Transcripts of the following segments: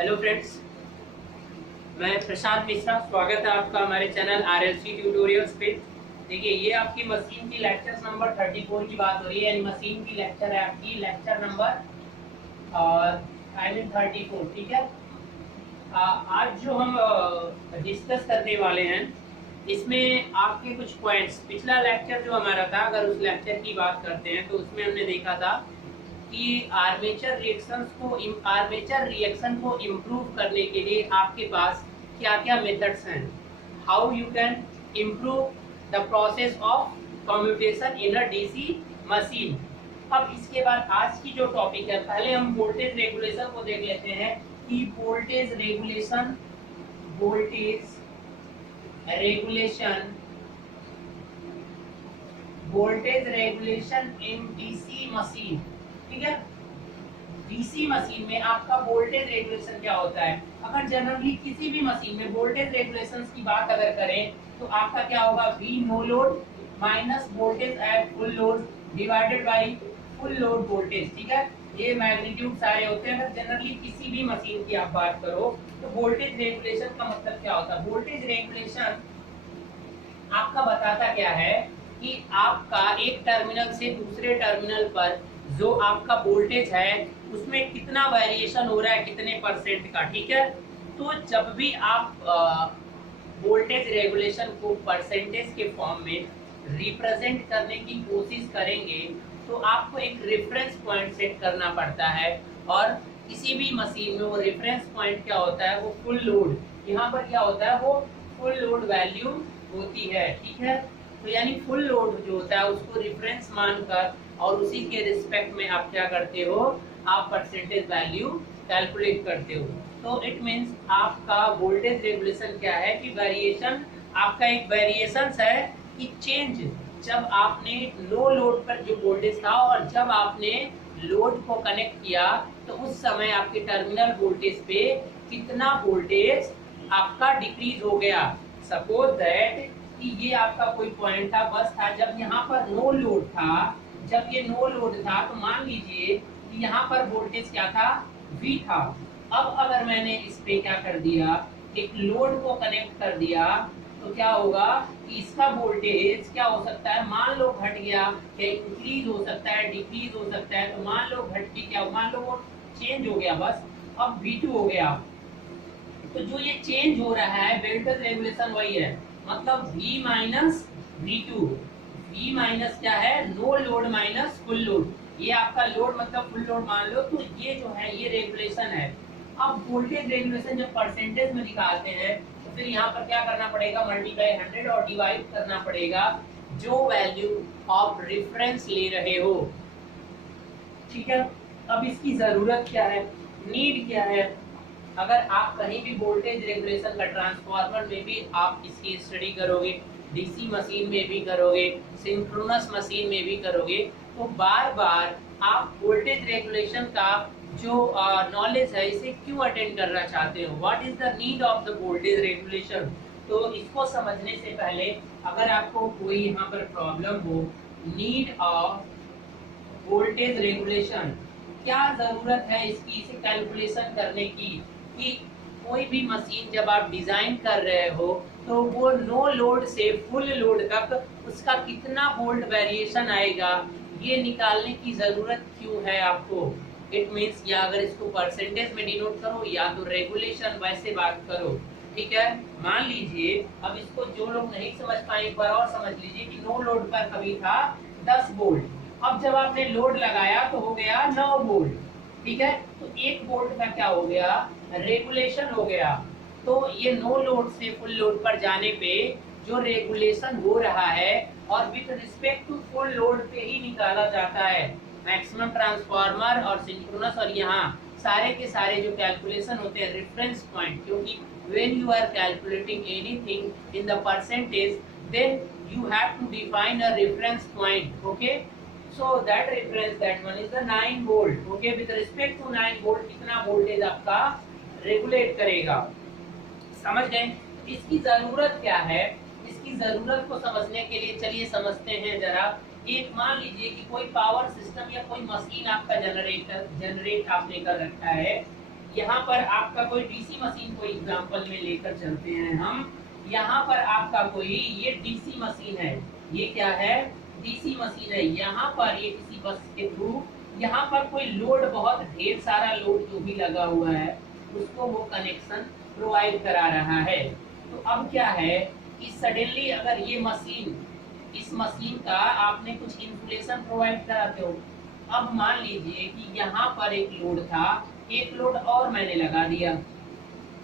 Hello friends, मैं प्रशांत मिश्रा। स्वागत है आपका हमारे चैनल RLC ट्यूटोरियल्स पे। देखिए, ये आपकी मशीन की लेक्चर नंबर 34 की बात हो रही है, यानी मशीन की लेक्चर है आपकी लेक्चर नंबर 34। ठीक है। आज जो हम डिस्कस करने वाले हैं इसमें आपके कुछ पॉइंट्स, पिछला लेक्चर जो हमारा था, अगर उस लेक्चर की बात करते हैं तो उसमें हमने देखा था कि आर्मेचर रिएक्शन को इम्प्रूव करने के लिए आपके पास क्या क्या मेथड्स हैं। How you can improve the process of commutation in a DC machine. अब इसके बाद आज की जो टॉपिक है, पहले हम वोल्टेज रेगुलेशन को देख लेते हैं कि voltage regulation in DC machine. ठीक है। डीसी मशीन में आपका वोल्टेज रेगुलेशन क्या होता है? अगर जनरली किसी भी मशीन में वोल्टेज रेगुलेशन की बात अगर करें तो आपका क्या होगा, V no load minus voltage at full load divided by full load voltage. ठीक है, ये मैग्नीट्यूड सारे होते हैं। अगर जनरली किसी भी मशीन की आप बात करो तो वोल्टेज रेगुलेशन का मतलब क्या होता है? वोल्टेज रेगुलेशन आपका बताता क्या है कि आपका एक टर्मिनल से दूसरे टर्मिनल पर जो आपका वोल्टेज है उसमें कितना वेरिएशन हो रहा है, कितने परसेंट का। ठीक है, तो जब भी आप वोल्टेज रेगुलेशन को परसेंटेज के फॉर्म में रिप्रेजेंट करने की कोशिश करेंगे तो आपको एक रेफरेंस पॉइंट सेट करना पड़ता है। और किसी भी मशीन में वो रेफरेंस पॉइंट क्या होता है, वो फुल लोड, यहाँ पर क्या होता है, वो फुल लोड वैल्यू होती है। ठीक है, तो यानी फुल लोड जो होता है उसको रेफरेंस मानकर और उसी के रिस्पेक्ट में आप क्या करते हो, आप परसेंटेज वैल्यू कैलकुलेट करते हो। तो इट मींस आपका वोल्टेज रेगुलेशन क्या है कि वेरिएशन, आपका एक वेरिएशन है कि चेंज जब आपने लो लोड पर जो वोल्टेज था और जब आपने लोड को कनेक्ट किया तो उस समय आपके टर्मिनल वोल्टेज पे कितना वोल्टेज आपका डिक्रीज हो गया। सपोज दैट कि ये आपका कोई पॉइंट था, बस था, जब यहाँ पर नो लोड था, जब ये नो लोड था तो मान लीजिए कि यहाँ पर वोल्टेज क्या था, V था। अब अगर मैंने इस पे क्या कर दिया, एक लोड को कनेक्ट कर दिया तो क्या होगा कि इसका वोल्टेज क्या हो सकता है, मान लो घट गया, या इंक्रीज हो सकता है, डिक्रीज हो सकता है। तो मान लो घट के क्या, मान लो वो चेंज हो गया, बस अब V2 हो गया। तो जो ये चेंज हो रहा है वोल्टेज रेगुलेशन वही है, मतलब V minus V2। V minus क्या है, no load minus full load. ये आपका लोड मतलब फुल लोड मान लो, तो ये जो है ये रेगुलेशन है। अब वोल्टेज रेगुलेशन जब परसेंटेज में निकालते हैं तो फिर यहाँ पर क्या करना पड़ेगा, मल्टीप्लाई 100 और डिवाइड करना पड़ेगा जो वैल्यू आप रेफरेंस ले रहे हो। ठीक है, अब इसकी जरूरत क्या है, नीड क्या है? अगर आप कहीं भी वोल्टेज रेगुलेशन का ट्रांसफार्मर में भी आप इसकी स्टडी करोगे, डीसी मशीन में भी करोगे, सिंक्रोनस मशीन में भी करोगे, तो बार बार आप वोल्टेज रेगुलेशन का जो नॉलेज है इसे क्यों अटेंड करना चाहते हो, what is the need of the voltage regulation. तो इसको समझने से पहले अगर आपको कोई यहाँ पर प्रॉब्लम हो, नीड ऑफ वोल्टेज रेगुलेशन, क्या जरूरत है इसकी, इसे कैलकुलेशन करने की, कि कोई भी मशीन जब आप डिजाइन कर रहे हो तो वो नो लोड से फुल लोड तक उसका कितना वोल्ट वेरिएशन आएगा, ये निकालने की जरूरत क्यों है आपको। इट मींस या अगर इसको परसेंटेज में डिनोट करो या तो रेगुलेशन वैसे बात करो। ठीक है, मान लीजिए, अब इसको जो लोग नहीं समझ पाए एक बार और समझ लीजिए कि नो लोड पर कभी था 10 वोल्ट, अब जब आपने लोड लगाया तो हो गया 9 वोल्ट। ठीक है, तो 1 वोल्ट का क्या हो गया, रेगुलेशन हो गया। तो ये नो लोड से फुल लोड पर जाने पे जो रेगुलेशन हो रहा है और with respect to full load पे ही निकाला जाता है। मैक्सिमम ट्रांसफार्मर और सिंक्रोनस और यहाँ सारे के सारे जो कैलकुलेशन होते हैं रेफरेंस पॉइंट, क्योंकि when you are calculating anything in the percentage then you have to define a reference point. Okay, so that reference, that one is the 9 volt. Okay, with respect to 9 volt कितना voltage आपका regulate करेगा, समझ गए। इसकी जरूरत क्या है, इसकी जरूरत को समझने के लिए चलिए समझते हैं जरा। एक मान लीजिए कि कोई पावर सिस्टम या कोई मशीन आपका जनरेट आपने कर रखा है, यहाँ पर आपका कोई डीसी मशीन को एग्जांपल में लेकर चलते हैं हम। यहाँ पर आपका कोई ये डीसी मशीन है, ये क्या है, डीसी मशीन है। यहाँ पर ये किसी बस के थ्रू यहाँ पर कोई लोड, बहुत ढेर सारा लोड जो भी लगा हुआ है उसको वो कनेक्शन प्रोवाइड करा रहा है। तो अब क्या है कि सडनली अगर ये मशीन, इस मशीन का आपने कुछ इंसुलेशन प्रोवाइड कराते हो। अब मान लीजिए कि यहाँ पर एक लोड था, एक लोड और मैंने लगा दिया,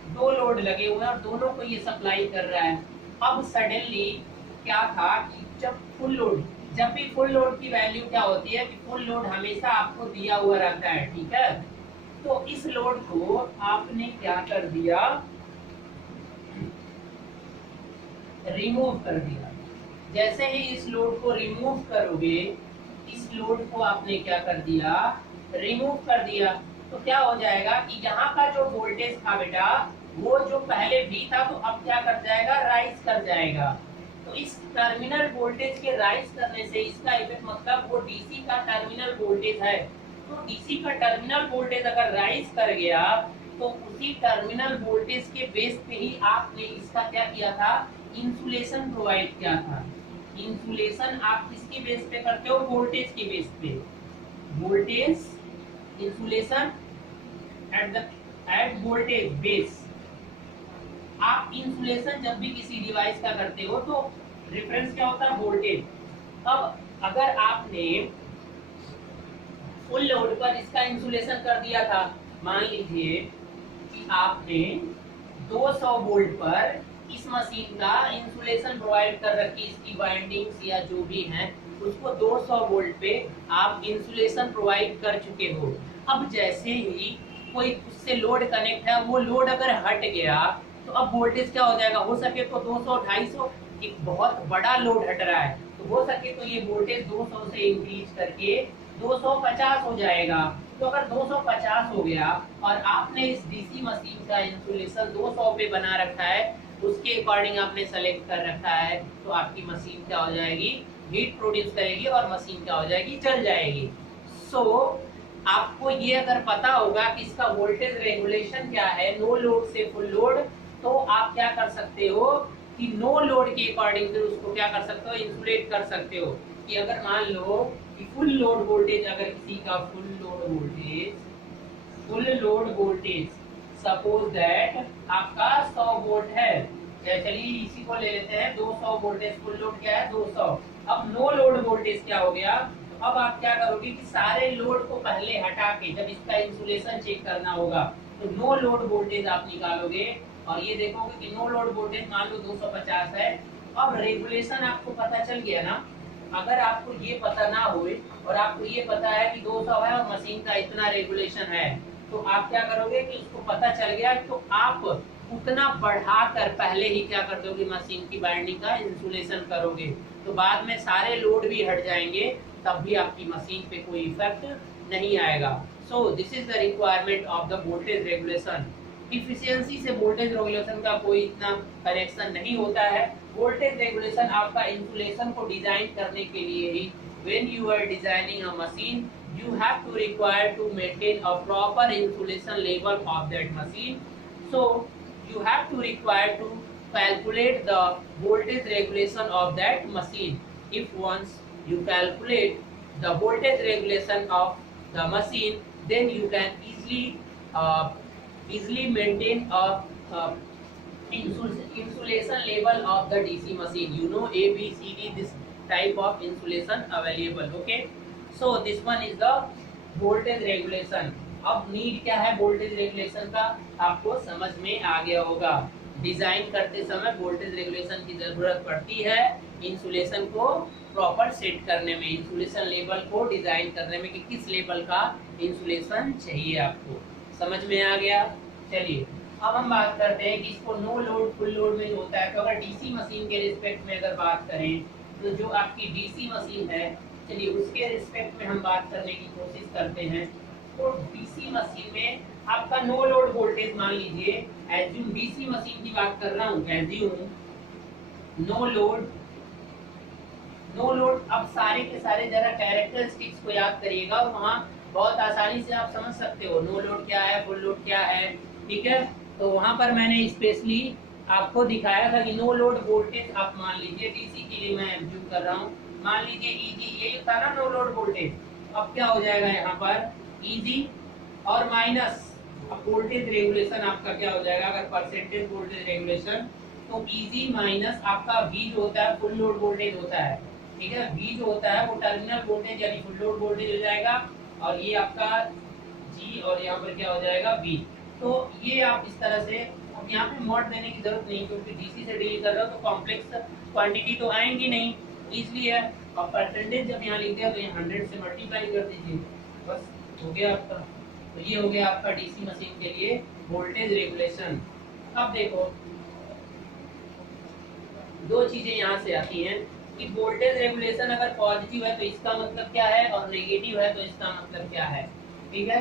दो लोड लगे हुए हैं और दोनों को ये सप्लाई कर रहा है। अब सडनली क्या था कि जब फुल लोड, जब भी फुल लोड की वैल्यू क्या होती है कि फुल लोड हमेशा आपको दिया हुआ रहता है, ठीक है। तो इस लोड को आपने क्या कर दिया, रिमूव कर दिया। जैसे ही इस लोड को रिमूव करोगे, इस लोड को आपने क्या कर दिया, रिमूव कर दिया, तो क्या हो जाएगा कि यहाँ का जो वोल्टेज था बेटा, वो जो पहले भी था तो अब क्या कर जाएगा, राइज कर जाएगा। तो इस टर्मिनल वोल्टेज के राइज करने से इसका इफेक्ट, मतलब वो डीसी का टर्मिनल वोल्टेज है, तो डीसी का टर्मिनल वोल्टेज अगर राइज कर गया तो उसी टर्मिनल वोल्टेज के बेस पे ही आपने इसका क्या किया था, इंसुलेशन प्रोवाइड किया था। इंसुलेशन आप किसके बेस पे करते हो, वोल्टेज के बेस पे। Voltage insulation at voltage base. आप इंसुलेशन जब भी किसी डिवाइस का करते हो तो रेफरेंस क्या होता है, वोल्टेज। अब अगर आपने फुल लोड पर इसका इंसुलेशन कर दिया था, मान लीजिए कि आपने 200 वोल्ट पर इस मशीन का इंसुलेशन प्रोवाइड कर रखी, इसकी वाइंडिंग्स या जो भी है उसको 200 वोल्ट पे आप इंसुलेशन प्रोवाइड कर चुके हो। अब जैसे ही कोई उससे लोड कनेक्ट है, वो लोड अगर हट गया तो अब वोल्टेज क्या हो जाएगा, हो सके तो 200 250, एक बहुत बड़ा लोड हट रहा है तो हो सके तो ये वोल्टेज 200 से इंक्रीज करके 250 हो जाएगा। तो अगर 250 हो गया और आपने इस डीसी मशीन का इंसुलेशन 200 पे बना रखा है, उसके अकॉर्डिंग आपने सेलेक्ट कर रखा है, तो आपकी मशीन क्या हो जाएगी, हीट प्रोड्यूस करेगी और मशीन क्या हो जाएगी, चल जाएगी। सो आपको ये अगर पता होगा कि इसका वोल्टेज रेगुलेशन क्या है, नो लोड से फुल लोड, तो आप क्या कर सकते हो कि नो लोड के अकॉर्डिंग फिर उसको क्या कर सकते हो, इंसुलेट कर सकते हो। कि अगर मान लो कि फुल लोड वोल्टेज, अगर किसी का full load voltage suppose that आपका 100 वोल्ट है, चलिए इसी को ले लेते हैं 200 वोल्टेज, फुल लोड क्या है 200। अब नो लोड वोल्टेज क्या हो गया, तो अब आप क्या करोगे कि सारे लोड को पहले हटा के जब इसका इंसुलेशन चेक करना होगा तो नो लोड वोल्टेज आप निकालोगे और ये देखोगे कि नो लोड वोल्टेज मान लो 250 है। अब रेगुलेशन आपको पता चल गया ना। अगर आपको ये पता ना हो और आपको ये पता है कि 200 है और मशीन का इतना रेगुलेशन है, तो आप क्या करोगे कि उसको पता चल गया तो आप उतना बढ़ाकर पहले ही क्या कर दोगे, मशीन की बाइंडिंग का इंसुलेशन करोगे, तो बाद में सारे लोड भी हट जाएंगे, तब भी आपकी मशीन पे कोई इफेक्ट नहीं आएगा। So this is the requirement of the voltage regulation. Efficiency से वोल्टेज रेगुलेशन का कोई इतना कनेक्शन नहीं होता है। वोल्टेज रेगुलेशन आपका इंसुलेशन को डिजाइन करने के लिए ही, when you are designing a machine you have to require to maintain a proper insulation level of that machine. So you have to require to calculate the voltage regulation of that machine. If once you calculate the voltage regulation of the machine, then you can easily maintain a insulation level of the DC machine. You know A, B, C, D, this type of insulation available. Okay. So this one is the voltage regulation. अब need क्या है voltage regulation का, आपको समझ में आ गया होगा। Design करते समय वोल्टेज रेगुलेशन की जरूरत पड़ती है इंसुलेशन को प्रॉपर सेट करने में, इंसुलेशन लेवल को डिजाइन करने में कि किस लेवल का इंसुलेशन चाहिए आपको। समझ में आ गया। चलिए अब हम बात करते हैं कि इसको नो लोड फुल लोड में जो होता है, तो अगर डीसी मशीन के रिस्पेक्ट में अगर बात करें तो जो आपकी डीसी मशीन है, चलिए उसके रिस्पेक्ट में हम बात करने की कोशिश करते हैं। तो डीसी मशीन में आपका नो लोड वोल्टेज, मान लीजिए एज्यूम डीसी मशीन की बात कर रहा हूँ, एज्यूम नो लोड। अब सारे के सारे जरा कैरेक्टरिस्टिक्स को याद करिएगा और वहाँ बहुत आसानी से आप समझ सकते हो नो लोड क्या है, फुल लोड क्या है, ठीक है। तो वहां पर मैंने स्पेशली आपको दिखाया था कि नो लोड वोल्टेज आप मान लीजिए, डीसी के लिए मैं एज्यूम कर रहा हूँ, मान लीजिए ईजी, यही था ना नो लोड वोल्टेज। अब क्या हो जाएगा यहाँ पर ईजी और माइनस, अब वोल्टेज रेगुलेशन आपका क्या हो जाएगा, अगर परसेंटेज वोल्टेज रेगुलेशन तो ईजी माइनस आपका वी जो होता है फुल लोड वोल्टेज होता है, ठीक है। वी जो होता है वो टर्मिनल वोल्टेज यानी फुल लोड वोल्टेज हो जाएगा, और ये आपका जी और यहाँ पर क्या हो जाएगा वी। तो ये आप इस तरह से, अब यहाँ पे मॉड देने की जरूरत नहीं क्योंकि डीसी से डील कर रहे हो तो कॉम्प्लेक्स क्वांटिटी तो आएंगी नहीं, इसलिए अब परसेंटेज जब यहाँ लिख दिया तो यहाँ 100 से मल्टीप्लाई कर दीजिए, बस हो गया आपका। तो ये हो गया आपका डीसी मशीन के लिए वोल्टेज रेगुलेशन। अब देखो दो चीजें यहाँ से आती हैं कि वोल्टेज रेगुलेशन अगर पॉजिटिव है तो इसका मतलब क्या है और नेगेटिव है तो इसका मतलब क्या है, ठीक है।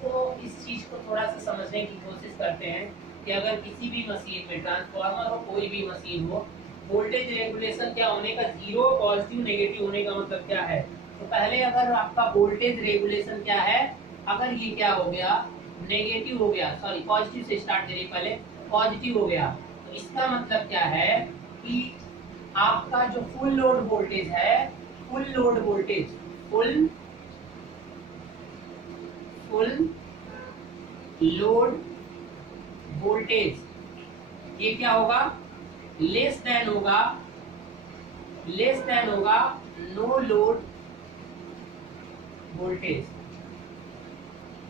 तो इस चीज को थोड़ा सा समझने की कोशिश करते हैं कि अगर किसी भी मशीन में ट्रांसफार्मर हो, कोई भी मशीन हो, वोल्टेज रेगुलेशन क्या होने का, जीरो पॉजिटिव नेगेटिव होने का मतलब क्या है। तो पहले अगर आपका वोल्टेज रेगुलेशन क्या है, अगर ये क्या हो गया नेगेटिव हो गया, सॉरी पॉजिटिव से स्टार्ट करिए, पहले पॉजिटिव हो गया, तो इसका मतलब क्या है कि आपका जो फुल लोड वोल्टेज है, full load voltage, full load voltage ये क्या होगा, लेस देन होगा नो लोड वोल्टेज,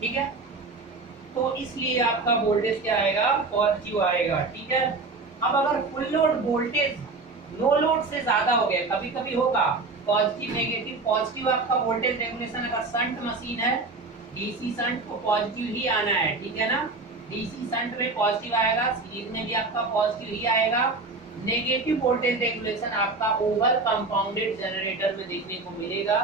ठीक है। तो इसलिए आपका वोल्टेज क्या आएगा, पॉजिटिव आएगा, ठीक है। अब अगर full load voltage no load से ज्यादा हो गया, कभी कभी होगा पॉजिटिव नेगेटिव, पॉजिटिव आपका वोल्टेज रेगुलेशन अगर शंट मशीन है, डीसी शंट को पॉजिटिव ही आना है, ठीक है ना, डीसी शंट में पॉजिटिव आएगा, सीरीज में भी आपका पॉजिटिव ही आएगा। नेगेटिव वोल्टेज रेगुलेशन आपका ओवर कंपाउंडेड जनरेटर में देखने को मिलेगा,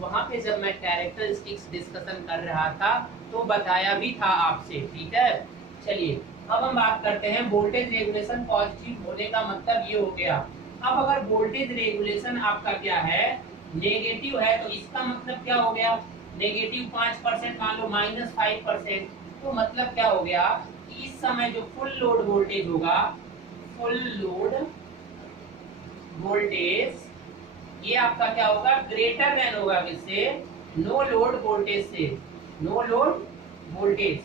वहां पे जब मैं कैरेक्टरिस्टिक्स डिस्कशन कर रहा था तो बताया भी था आपसे, ठीक है। चलिए अब हम बात करते हैं वोल्टेज रेगुलेशन पॉजिटिव होने का मतलब ये हो गया। अब अगर वोल्टेज रेगुलेशन आपका क्या है, नेगेटिव है, तो इसका मतलब क्या हो गया, नेगेटिव 5% मान लो -5%, तो मतलब क्या हो गया कि इस समय जो फुल लोड वोल्टेज होगा, फुल लोड वोल्टेज ये आपका क्या होगा, ग्रेटर देन होगा किससे, नो लोड वोल्टेज से, no load voltage.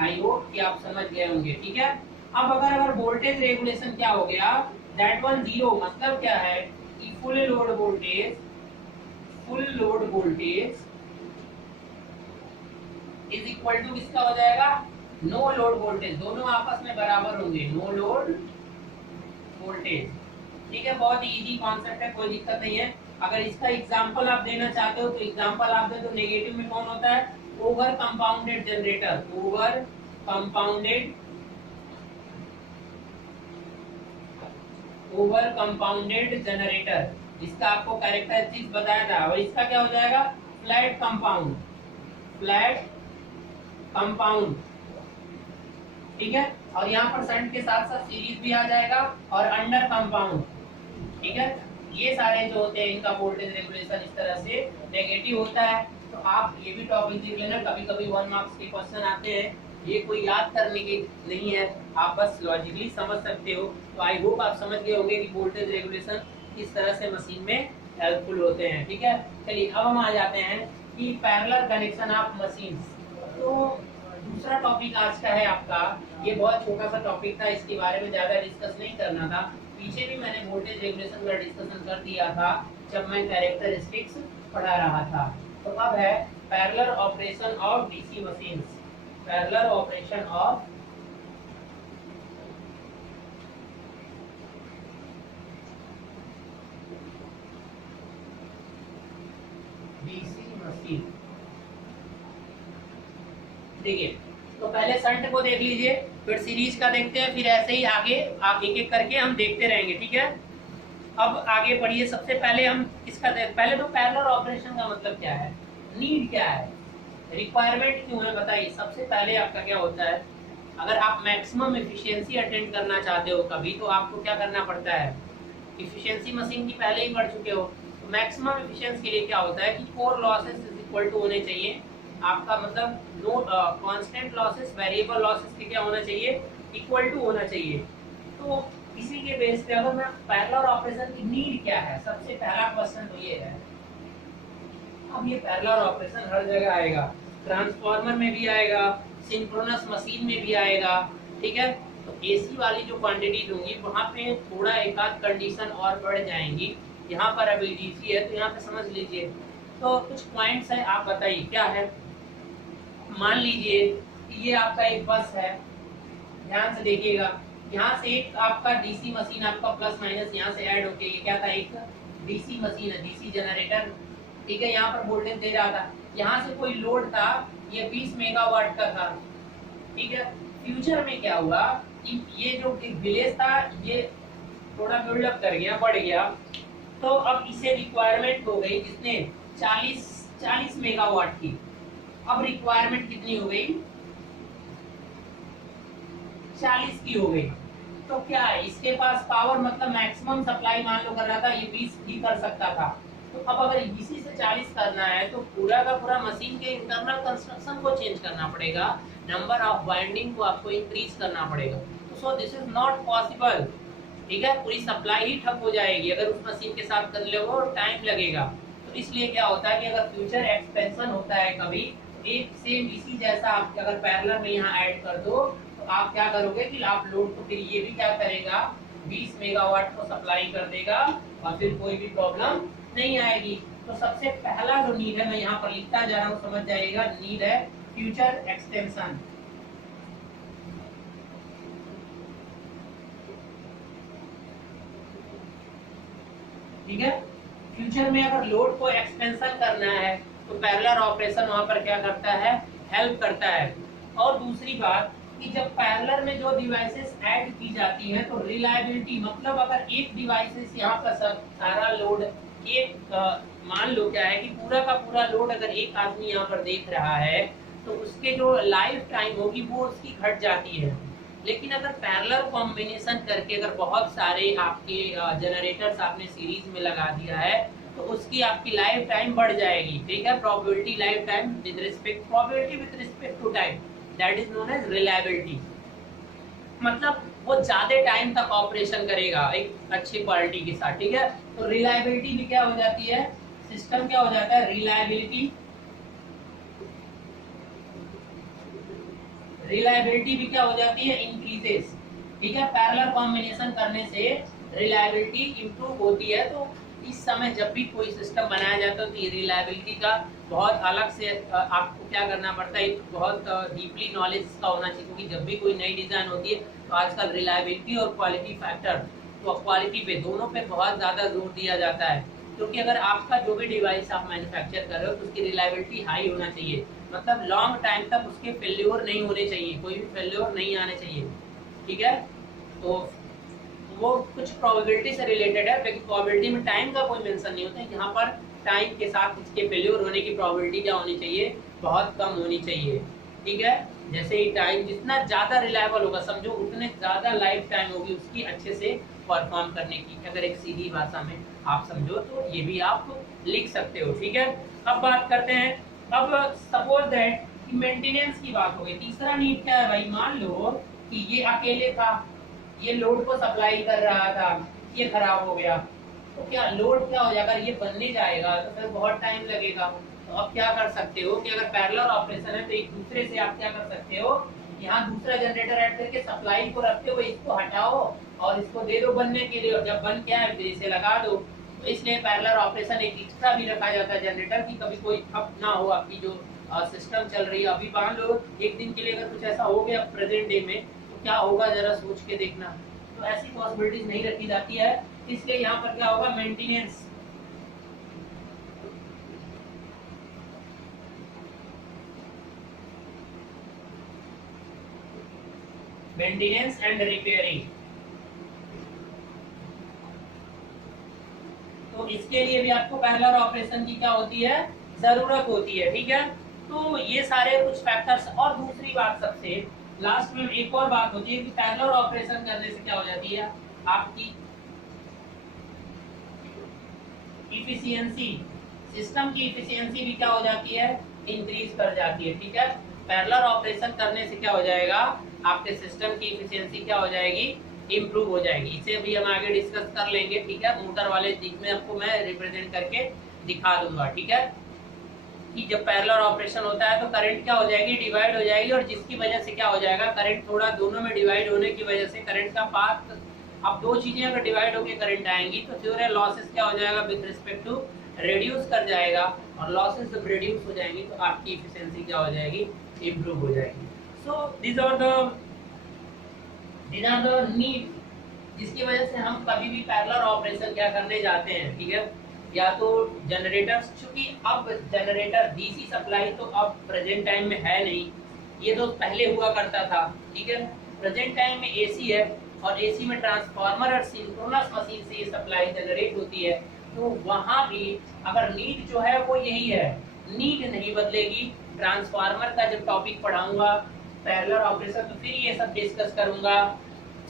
I hope कि आप समझ गए होंगे, ठीक है। अब अगर वोल्टेज रेगुलेशन क्या हो गया, दैट वन जीरो, मतलब क्या है कि full load voltage is equal to किसका हो जाएगा, नो लोड वोल्टेज, दोनों आपस में बराबर होंगे, नो लोड वोल्टेज, ठीक है। बहुत ही इजी कॉन्सेप्ट है, कोई दिक्कत नहीं है। अगर इसका एग्जांपल आप देना चाहते हो तो एग्जांपल आप दे, तो नेगेटिव में कौन होता है, over compounded generator, over compounded generator, इसका आपको कैरेक्टरिस्टिक्स बताया था। और इसका क्या हो जाएगा, फ्लैट कंपाउंड, ठीक है। और यहाँ पर शंट के साथ साथ सीरीज भी आ जाएगा और अंडर कंपाउंड, ठीक है। ये सारे जो होते हैं इनका वोल्टेज रेगुलेशन इस तरह से नेगेटिव होता है। तो आप ये भी टॉपिक देख लेना, कभी कभी 1 मार्क्स के क्वेश्चन आते हैं, ये कोई याद करने की नहीं है, आप बस लॉजिकली समझ सकते हो। तो आई होप आप समझ गए होंगे कि वोल्टेज रेगुलेशन किस तरह से मशीन में हेल्पफुल होते हैं, ठीक है। चलिए अब हम आ जाते हैं कि पैरेलल कनेक्शन ऑफ मशीन्स। तो दूसरा टॉपिक आज का है आपका, ये बहुत छोटा सा टॉपिक था, इसके बारे में ज्यादा डिस्कस नहीं करना था। पीछे भी मैंने वोल्टेज रेगुलेशन का डिस्कशन कर दिया था जब मैं कैरेक्टरिस्टिक्स पढ़ा रहा था। तो अब है parallel operation of DC machines, parallel operation of DC machine. देखिए तो पहले शंट को देख लीजिए, फिर सीरीज का देखते हैं, फिर ऐसे ही आगे एक एक करके हम देखते रहेंगे, ठीक है। अब आगे बढ़िए, सबसे पहले हम इसका पहले तो पैरेलल ऑपरेशन का मतलब क्या है, नीड क्या है, रिक्वायरमेंट क्यों है, बताइए। सबसे पहले आपका क्या होता है, अगर आप मैक्सिमम एफिशिएंसी अटेंड करना चाहते हो कभी, तो आपको क्या करना पड़ता है, एफिशिएंसी मशीन की पहले ही पढ़ चुके हो। तो मैक्सिमम एफिशिएंसी के लिए क्या होता है कि core losses is equal to होने चाहिए आपका मतलब no constant losses variable losses के क्या होना चाहिए, इक्वल टू होना चाहिए। तो इसी के बेस पे अगर मैं पैरेलल ऑपरेशन की नीड क्या है, सबसे पहला क्वेश्चन तो ये है। अब ये पैरेलल ऑपरेशन हर जगह आएगा, ट्रांसफार्मर में भी आएगा, सिंक्रोनस मशीन में भी आएगा, ठीक है। तो एसी वाली जो क्वांटिटीज होंगी वहां पे थोड़ा एक आध कंडीशन और बढ़ जाएंगी। यहाँ पर अभी डीसी है तो यहाँ पे समझ लीजिए। तो कुछ पॉइंट्स है, आप बताइए क्या है। मान लीजिए कि ये आपका एक बस है, ध्यान से देखिएगा, यहाँ से एक आपका डीसी मशीन आपका प्लस माइनस यहाँ से ऐड होके ये क्या था, एक डीसी मशीन है, डीसी जनरेटर, ठीक है। यहाँ पर वोल्टेज दे रहा था, यहाँ से कोई लोड था, ये 20 मेगावाट का था, ठीक है। फ्यूचर में क्या हुआ कि ये जो विलेज था ये थोड़ा बिल्डअप कर गया, बढ़ गया, तो अब इसे रिक्वायरमेंट हो गई कितने, 40 मेगावाट की। अब रिक्वायरमेंट कितनी हो गई, 40 की हो गई। तो क्या है, इसके पास पावर मतलब मैक्सिमम सप्लाई मान लो कर रहा था, ये 20 भी कर सकता था। तो अब अगर इसी से 40 करना है तो पूरा का पूरा मशीन के इंटरनल कंस्ट्रक्शन को चेंज करना पड़ेगा, नंबर ऑफ वाइंडिंग को आपको इंक्रीज करना पड़ेगा। तो सो दिस इज नॉट पॉसिबल, ठीक है। पूरी सप्लाई ही ठप हो जाएगी अगर उस मशीन के साथ कर लोगे और टाइम लगेगा। तो इसलिए क्या होता है कि अगर फ्यूचर एक्सपेंशन होता है कभी, एक सेम इसी जैसा आप अगर पैरेलल में यहाँ ऐड कर दो, तो आप क्या करोगे कि आप लोड को फिर ये भी क्या करेगा, 20 मेगावाट को सप्लाई कर देगा और फिर कोई भी प्रॉब्लम नहीं आएगी। तो सबसे पहला जो नीड है, मैं यहाँ पर लिखता जा रहा हूँ, समझ जाइएगा, नीड है फ्यूचर एक्सटेंशन। ठीक है, फ्यूचर में अगर लोड को एक्सपेंशन करना है तो पैरेलल ऑपरेशन वहां पर क्या करता है, हेल्प करता है। और दूसरी बात कि जब पैरेलल में जो डिवाइसेस ऐड की जाती है तो रिलायबिलिटी, मतलब अगर एक डिवाइसेस यहाँ पर सारा लोड एक मान लो क्या है कि पूरा का पूरा लोड अगर एक आदमी यहाँ पर देख रहा है तो उसके जो लाइफ टाइम होगी वो उसकी घट जाती है। लेकिन अगर पैरेलल कॉम्बिनेशन करके अगर बहुत सारे आपके जनरेटर्स आपने सीरीज में लगा दिया है तो उसकी आपकी लाइफ टाइम बढ़ जाएगी, ठीक है। Probability life time with respect, probability with respect to time, that is known as reliability. मतलब वो ज्यादा टाइम तक ऑपरेशन करेगा एक अच्छी क्वालिटी के साथ, ठीक है। तो रिलायबिलिटी भी क्या हो जाती है, सिस्टम क्या हो जाता है, रिलायबिलिटी भी क्या हो जाती है, इंक्रीजेस, ठीक है। पैरेलल कॉम्बिनेशन करने से रिलायबिलिटी इंप्रूव होती है। तो इस समय जब भी कोई सिस्टम बनाया जाता है तो रिलायबिलिटी का बहुत अलग से आपको क्या करना पड़ता है, बहुत डीपली नॉलेज का होना चाहिए, क्योंकि जब भी कोई नई डिजाइन होती है तो आजकल रिलायबिलिटी और क्वालिटी फैक्टर, तो क्वालिटी पे दोनों पे बहुत ज़्यादा जोर दिया जाता है। क्योंकि अगर आपका जो भी डिवाइस आप मैन्युफैक्चर कर रहे हो तो उसकी रिलायबिलिटी हाई होना चाहिए, मतलब लॉन्ग टाइम तक उसके फेल्योर नहीं होने चाहिए, कोई भी फेल्योर नहीं आने चाहिए, ठीक है। तो वो कुछ प्रोबेबिलिटी से रिलेटेड है, लेकिन प्रोबेबिलिटी में टाइम का कोई मेंशन नहीं होता है। यहाँ पर टाइम के साथ इसके फेल्योर होने की प्रोबेबिलिटी क्या होनी चाहिए, बहुत कम होनी चाहिए, ठीक है। जैसे ही टाइम जितना ज़्यादा रिलायबल होगा, समझो उतने ज़्यादा लाइफ टाइम होगी उसकी अच्छे से परफॉर्म करने की। अगर एक सीधी भाषा में आप समझो तो ये भी आप लिख सकते हो, ठीक है। अब बात करते हैं, अब सपोज दैट कि मेंटेनेंस की बात हो गई। तीसरा नीड क्या है भाई, मान लो कि ये अकेले था, ये लोड को सप्लाई कर रहा था, ये खराब हो गया, तो क्या लोड क्या हो जाएगा, ये बनने जाएगा तो फिर बहुत टाइम लगेगा। तो अब क्या कर सकते हो कि अगर पैरेलल ऑपरेशन है तो एक दूसरे से आप क्या कर सकते हो, यहाँ दूसरा जनरेटर ऐड करके सप्लाई को रखते हुए इसको हटाओ और इसको दे दो बनने के लिए, और जब बन क्या है फिर इसे लगा दो। तो इसलिए पैरेलल ऑपरेशन एक एक्स्ट्रा भी रखा जाता है जनरेटर की, कभी कोई अब ना हो आपकी जो सिस्टम चल रही है। अभी मान लो एक दिन के लिए अगर कुछ ऐसा हो गया प्रेजेंट डे में तो क्या होगा जरा सोच के देखना। तो ऐसी पॉसिबिलिटीज नहीं रखी जाती है, इसलिए यहाँ पर क्या होगा, मेंटेनेंस, मेंटेनेंस एंड रिपेयरिंग। तो इसके लिए भी आपको पैरेलल ऑपरेशन की क्या होती है, जरूरत होती है, ठीक है। तो ये सारे कुछ फैक्टर्स। और दूसरी बात सबसे लास्ट में एक और बात होती है कि पैरेलल ऑपरेशन करने से क्या हो जाती है, आपकी इफिशियंसी, सिस्टम की इफिशियंसी भी क्या हो जाती है, इंक्रीज कर जाती है, ठीक है। पैरेलल ऑपरेशन करने से क्या हो जाएगा, आपके सिस्टम की इफिशियंसी क्या हो जाएगी, इम्प्रूव हो जाएगी। इसे भी हम आगे डिस्कस कर लेंगे, ठीक है। मोटर वाले दिख में आपको मैं रिप्रेजेंट करके दिखा दूंगा, ठीक है, कि जब पैरेलल ऑपरेशन होता है तो करंट क्या हो जाएगी, डिवाइड हो जाएगी, और जिसकी वजह से क्या हो जाएगा, करंट थोड़ा दोनों में डिवाइड होने की वजह से करंट का पाथ, अब दो चीजें अगर डिवाइड होकर करंट आएंगी तो थ्योरल लॉसेस क्या हो जाएगा विद रिस्पेक्ट टू रिड्यूस कर जाएगा, और लॉसेस जब रिड्यूस हो जाएंगी तो आपकी एफिशिएंसी क्या हो जाएगी, इंप्रूव हो जाएगी। So these are the need जिसकी वजह से हम कभी भी पैरेलल ऑपरेशन क्या करने जाते हैं, ठीक है। या तो जनरेटर, चूंकि अब जनरेटर डीसी सप्लाई तो अब प्रेजेंट टाइम में है नहीं, ये तो पहले हुआ करता था, ठीक है। प्रेजेंट टाइम में एसी है, और एसी में ट्रांसफार्मर और सिंक्रोनस मशीन से ये सप्लाई जनरेट होती है, तो वहां भी अगर नीड जो है वो यही है, नीड नहीं बदलेगी। ट्रांसफार्मर का जब टॉपिक पढ़ाऊंगा पैरेलल ऑपरेशन तो फिर ये सब डिस्कस करूंगा,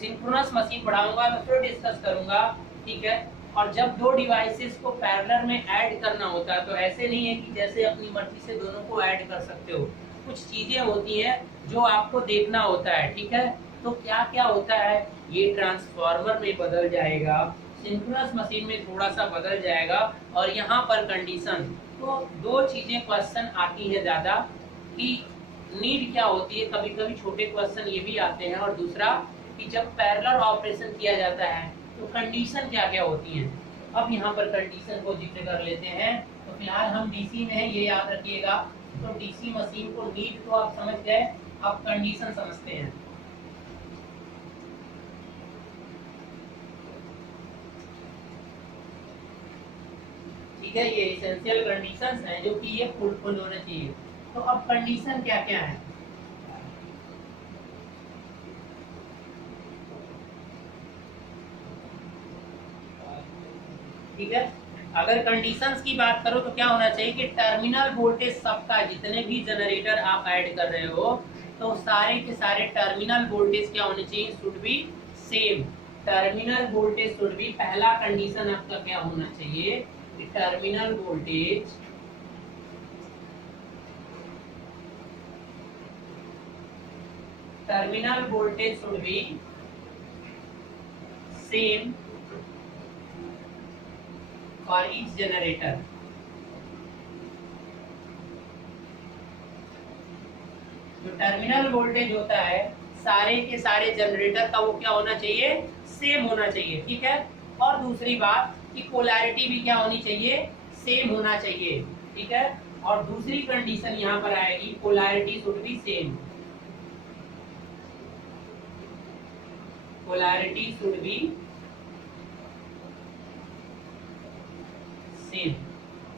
सिंक्रोनस मशीन पढ़ाऊंगा तो फिर डिस्कस करूंगा, ठीक है। और जब दो डिवाइसेस को पैरेलल में ऐड करना होता है तो ऐसे नहीं है कि जैसे अपनी मर्जी से दोनों को ऐड कर सकते हो, कुछ चीजें होती हैं जो आपको देखना होता है, ठीक है। तो क्या क्या होता है, ये ट्रांसफार्मर में बदल जाएगा, सिंक्रोनस मशीन में थोड़ा सा बदल जाएगा, और यहाँ पर कंडीशन, तो दो चीजें क्वेश्चन आती है ज्यादा कि नीड क्या होती है, कभी कभी छोटे क्वेश्चन ये भी आते हैं, और दूसरा कि जब पैरेलल ऑपरेशन किया जाता है तो कंडीशन क्या क्या होती हैं। अब यहाँ पर कंडीशन को जिक्र कर लेते हैं। तो फिलहाल हम डीसी में है, ये याद रखिएगा। तो डीसी मशीन को नीड तो आप समझ गए, अब कंडीशन समझते हैं। ठीक है, ये एसेंशियल कंडीशंस हैं जो कि ये फुलफिल होने चाहिए। तो अब कंडीशन क्या क्या है, ठीक है। अगर कंडीशंस की बात करो तो क्या होना चाहिए कि टर्मिनल वोल्टेज सबका, जितने भी जनरेटर आप ऐड कर रहे हो तो सारे के सारे टर्मिनल वोल्टेज क्या होने चाहिए, should be same. Terminal voltage should be, पहला कंडीशन आपका क्या होना चाहिए कि terminal voltage should be same for each generator। जो टर्मिनल वोल्टेज होता है सारे के सारे जनरेटर का वो क्या होना चाहिए, सेम होना चाहिए, ठीक है। और दूसरी बात कि पोलैरिटी भी क्या होनी चाहिए, सेम होना चाहिए, ठीक है। और दूसरी कंडीशन यहाँ पर आएगी, polarity should be same, polarity should be same.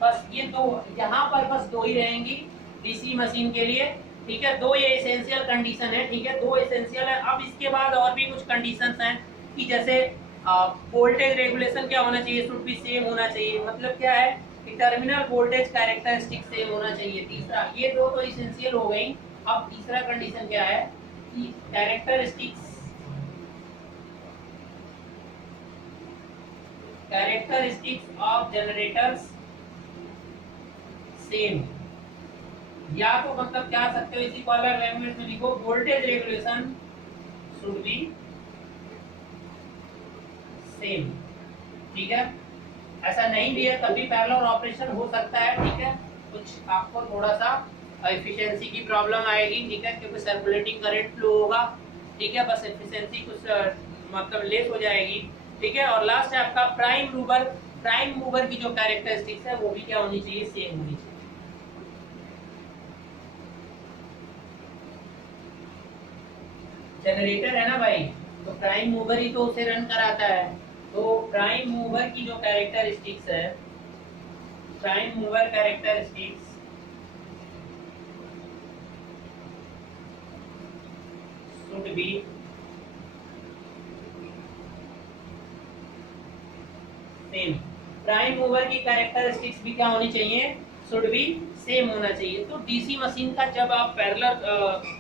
बस ये दो, यहाँ पर बस दो ही रहेंगी डीसी मशीन के लिए, ठीक है। दो ये एसेंशियल कंडीशन है, ठीक है, दो एसेंशियल है। अब इसके बाद और भी कुछ कंडीशंस हैं कि जैसे वोल्टेज रेगुलेशन क्या होना चाहिए, शुड बी सेम होना चाहिए। मतलब क्या है कि टर्मिनल वोल्टेज कैरेक्टरिस्टिक सेम होना चाहिए। तीसरा, ये दो तो एसेंशियल हो गई। अब तीसरा कंडीशन क्या है कि कैरेक्टरिस्टिक्स ऑफ जनरेटर्स सेम, या तो मतलब क्या सकते हो, इसी को अलग लैंग्वेज में लिखो, voltage regulation should be same, ठीक है। ऐसा नहीं भी है तभी पैरेलल ऑपरेशन हो सकता है, ठीक है। कुछ आपको थोड़ा सा एफिशिएंसी की प्रॉब्लम आएगी, ठीक है, क्योंकि सर्कुलेटिंग करंट फ्लो होगा, ठीक है। बस एफिशिएंसी कुछ मतलब लेस हो जाएगी, ठीक है। और लास्ट है आपका प्राइम मूवर। प्राइम मूवर की जो कैरेक्टरिस्टिक्स है वो भी क्या होनी चाहिए, सेम होनी चाहिए। जनरेटर है ना भाई, तो प्राइम मूवर ही तो उसे रन कराता है। तो प्राइम मूवर की जो कैरेक्टरिस्टिक्स है, prime mover characteristics should be same. Prime mover की कैरेक्टरिस्टिक्स भी क्या होनी चाहिए, शुड बी सेम होना चाहिए। तो डीसी मशीन का जब आप पैरेलल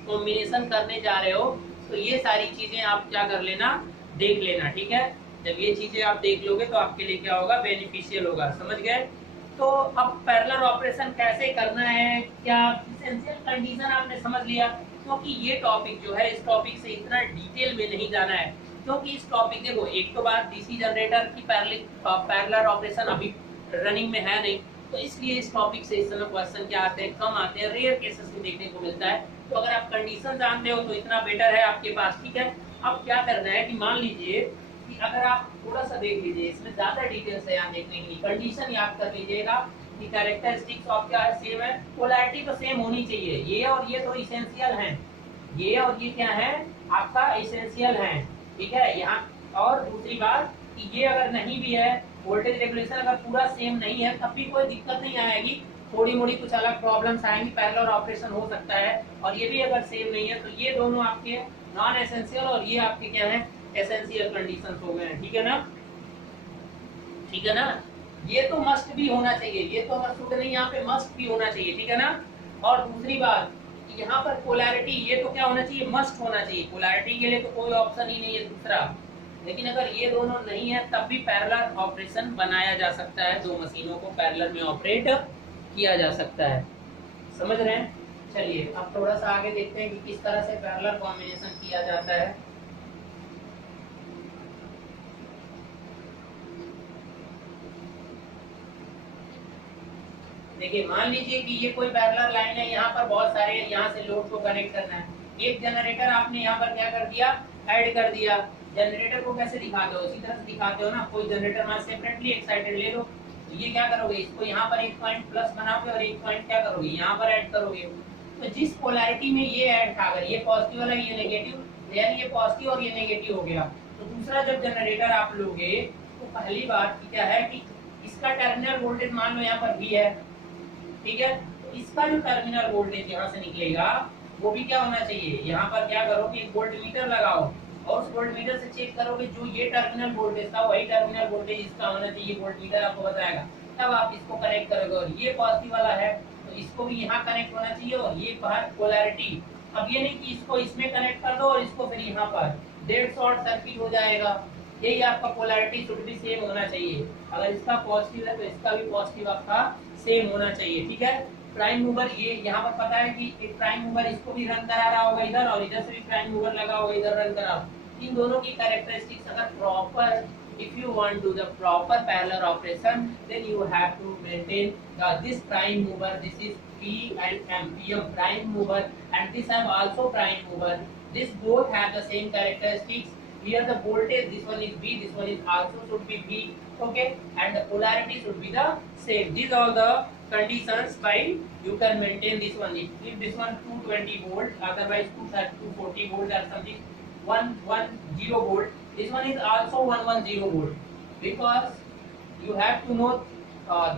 कॉम्बिनेशन करने जा रहे हो तो ये सारी चीजें आप क्या कर लेना, देख लेना, ठीक है। जब ये चीजें आप देख लोगे तो आपके लिए क्या होगा, बेनिफिशियल होगा, समझ गए। तो अब पैरेलल ऑपरेशन कैसे करना है, क्या एसेंशियल कंडीशन आपने समझ लिया। क्योंकि ये टॉपिक जो है, इस टॉपिक से इतना डिटेल में नहीं जाना है, क्योंकि इस टॉपिक देखो, एक तो बात डीसी जनरेटर की पैरेलल ऑपरेशन अभी रनिंग में है नहीं, तो इसलिए इस टॉपिक से इस समय क्वेश्चन क्या आते हैं, कम आते हैं, रेयर केसेस में देखने को मिलता है। तो अगर आप कंडीशन जानते हो तो इतना बेटर है आपके पास, ठीक है। अब क्या करना है कि मान लीजिए कि अगर आप थोड़ा सा देख लीजिए, इसमें ज्यादा डिटेल से यहाँ देखने के लिए कंडीशन याद कर लीजिएगा कि कैरेक्टरिस्टिक्स ऑफ क्या है, सेम है, पोलैरिटी तो सेम होनी चाहिए, ये और ये तो इसेंशियल हैं, ये और ये क्या है आपका इसेंशियल है, ठीक है। यहाँ और दूसरी बात कि ये अगर नहीं भी है, वोल्टेज रेगुलेशन अगर पूरा सेम नहीं है, तब भी कोई दिक्कत नहीं आएगी, थोड़ी मोड़ी कुछ अलग प्रॉब्लम्स आएंगी, पैरेलल ऑपरेशन हो सकता है। और ये भी अगर सेम नहीं है तो ये दोनों आपके नॉन एसेंशियल और ये आपके क्या है, एसेंशियल कंडीशंस हो गए हैं, ठीक है ना, ठीक है ना। ये तो मस्ट भी होना चाहिए, ये तो मस्ट नहीं, यहाँ पे मस्ट भी होना चाहिए, ठीक है ना। और दूसरी बात कि यहाँ पर पोलैरिटी, ये तो क्या होना चाहिए, मस्ट होना चाहिए, पोलैरिटी के लिए तो कोई ऑप्शन ही नहीं है दूसरा। लेकिन अगर ये दोनों नहीं है तब भी पैरेलल ऑपरेशन बनाया जा सकता है, दो मशीनों को पैरेलल में ऑपरेट किया जा सकता है, समझ रहे हैं। चलिए अब थोड़ा सा आगे देखते हैं कि किस तरह से पैरेलल कॉम्बिनेशन किया जाता है। देखिए मान लीजिए कि ये कोई पैरेलल लाइन है, यहाँ पर बहुत सारे, यहाँ से लोड को कनेक्ट करना है, एक जनरेटर आपने यहाँ पर क्या कर दिया, ऐड कर दिया। जनरेटर को कैसे दिखाते हो, इसी तरह से दिखाते हो ना, कोई जनरेटर मान सेपरेटली एक्साइटेड ले लो, तो ये क्या करोगे, इसको यहाँ पर एक पॉइंट प्लस बनाओगे और एक पॉइंट क्या करोगे, यहाँ पर ऐड करोगे। तो जिस पोलैरिटी में ये ऐड था, अगर ये पॉजिटिव वाला ये नेगेटिव, यानी ये पॉजिटिव और ये नेगेटिव हो गया, तो दूसरा जब जनरेटर आप लोगे तो पहली बात की क्या है कि इसका टर्मिनल वोल्टेज मान लो यहाँ पर भी है, ठीक है, तो इसका जो टर्मिनल वोल्टेज यहाँ से निकलेगा वो भी क्या होना चाहिए, यहाँ पर क्या करोगे, एक वोल्टमीटर लगाओ और उस वोल्टमीटर से चेक करोगे जो ये टर्मिनल वोल्टेज था वही टर्मिनल वोल्टेज इसका होना चाहिए, वोल्टमीटर आपको बताएगा, तब आप इसको कनेक्ट करोगे। और ये पॉजिटिव वाला है तो इसको भी यहाँ कनेक्ट होना चाहिए, और ये बाहर पोलैरिटी, अब ये नहीं कि इसको इसमें कनेक्ट कर दो और इसको फिर यहाँ पर, डेड शॉर्ट सर्किट हो जाएगा। यही आपका पोलैरिटी शुड भी सेम होना चाहिए, अगर इसका पॉजिटिव है तो इसका भी पॉजिटिव आपका सेम होना चाहिए, ठीक है। प्राइम मूवर, ये यहाँ पर पता है कि एक प्राइम मूवर इसको भी रन करा रहा होगा इधर, और इधर से भी प्राइम मूवर लगा होगा इधर रन करा, इन दोनों की कैरेक्टरिस्टिक्स अगर proper, if you want to the proper parallel operation, then you have to maintain this prime mover, this is P and M, PM prime mover, and this have also prime mover, this both have the same characteristics. Here the voltage, this one is V, this one is also should be V, okay, and the polarity should be the same. These are the conditions by you can maintain this one. If this one 220 volt, otherwise 240 volt or something, 110 volt, this one is also 110 volt, because you have to know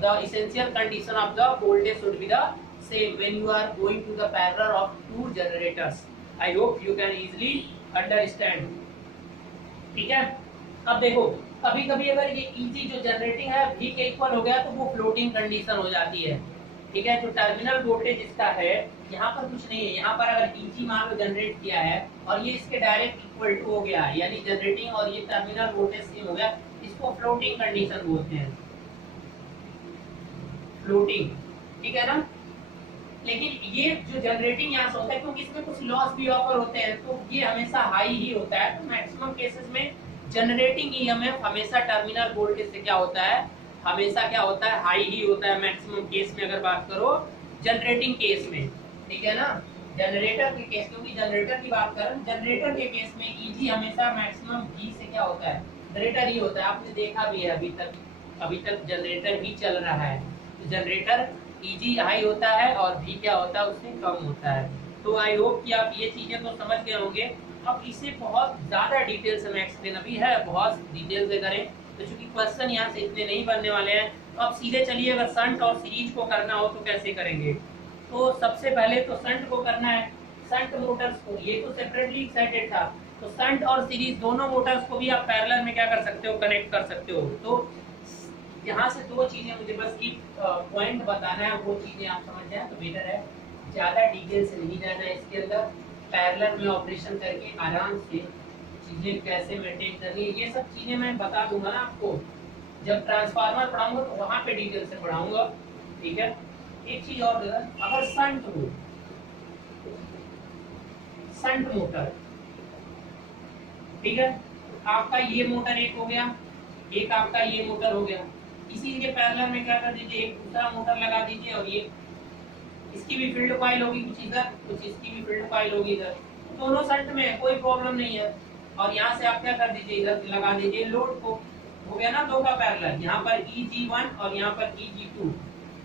the essential condition of the voltage should be the same when you are going to the parallel of two generators. I hope you can easily understand, ठीक है। अब देखो कभी कभी अगर ये easy जो generating है V के इक्वल हो गया तो वो फ्लोटिंग कंडीशन हो जाती है, ठीक है। जो टर्मिनल वोल्टेज इसका है यहाँ पर कुछ नहीं है, यहाँ पर अगर ईजी मान लो जनरेट किया है और ये इसके डायरेक्ट इक्वल टू हो गया, यानी जनरेटिंग और ये टर्मिनल वोल्टेज सेम हो गया, इसको फ्लोटिंग कंडीशन बोलते हैं, फ्लोटिंग, ठीक है ना। लेकिन ये जो जनरेटिंग यहाँ से होता है, क्योंकि इसमें कुछ लॉस भी ऑफर होते हैं, तो ये हमेशा हाई ही होता है। तो मैक्सिमम केसेस में जनरेटिंग ईएमएफ हमेशा टर्मिनल वोल्टेज से क्या होता है, हमेशा क्या होता है, हाई ही होता है मैक्सिमम केस में, अगर बात करो जनरेटिंग केस में, ठीक है ना। जनरेटर के केस, क्योंकि जनरेटर की बात करें, जनरेटर के केस में ईजी हमेशा मैक्सिमम V से क्या होता है, जनरेटर ही होता है। आपने देखा भी है अभी तक जनरेटर ही चल रहा है, तो जनरेटर ईजी हाई होता है और V क्या होता है, उससे कम होता है। तो आई होप कि आप ये चीजें तो समझ गए होंगे। अब इसे बहुत ज्यादा डिटेल से मैं एक्सप्लेन अभी है, बहुत डिटेल से करें तो चूंकि क्वेश्चन यहाँ से इतने नहीं बनने वाले हैं, तो अब सीधे चलिए अगर शंट और सीरीज को करना हो तो कैसे करेंगे। तो सबसे पहले तो शंट को करना है, शंट मोटर्स को, ये तो सेपरेटली एक्साइटेड था, तो शंट और सीरीज दोनों मोटर्स को भी आप पैरेलल में क्या कर सकते हो, कनेक्ट कर सकते हो। तो यहाँ से दो चीजें मुझे बस की पॉइंट बताना है, वो चीजें आप समझ जाए तो बेटर है, ज्यादा डिटेल से नहीं जाना है इसके अंदर। पैरेलल में ऑपरेशन करके आराम से चीजें कैसे मेंटेन करनी है, ये सब चीजें मैं बता दूंगा ना आपको, जब ट्रांसफार्मर पढ़ाऊंगा तो वहां पे डिटेल से पढ़ाऊंगा, ठीक है। एक चीज और, अगर संट हो, संट मोटर, ठीक है, आपका ये मोटर एक हो गया, एक आपका ये मोटर हो गया, इसी के पैरेलल में क्या कर दीजिए, एक दूसरा मोटर लगा दीजिए, और ये इसकी भी फील्ड कॉइल होगी कुछ इधर, कुछ इसकी भी फील्ड कॉइल होगी इधर, दोनों संट में है, कोई प्रॉब्लम नहीं है। और यहाँ से आप क्या कर दीजिए, इधर लगा दीजिए लोड को, हो गया ना दो का पैरेलल, यहाँ पर Eg1 और यहाँ पर Eg2,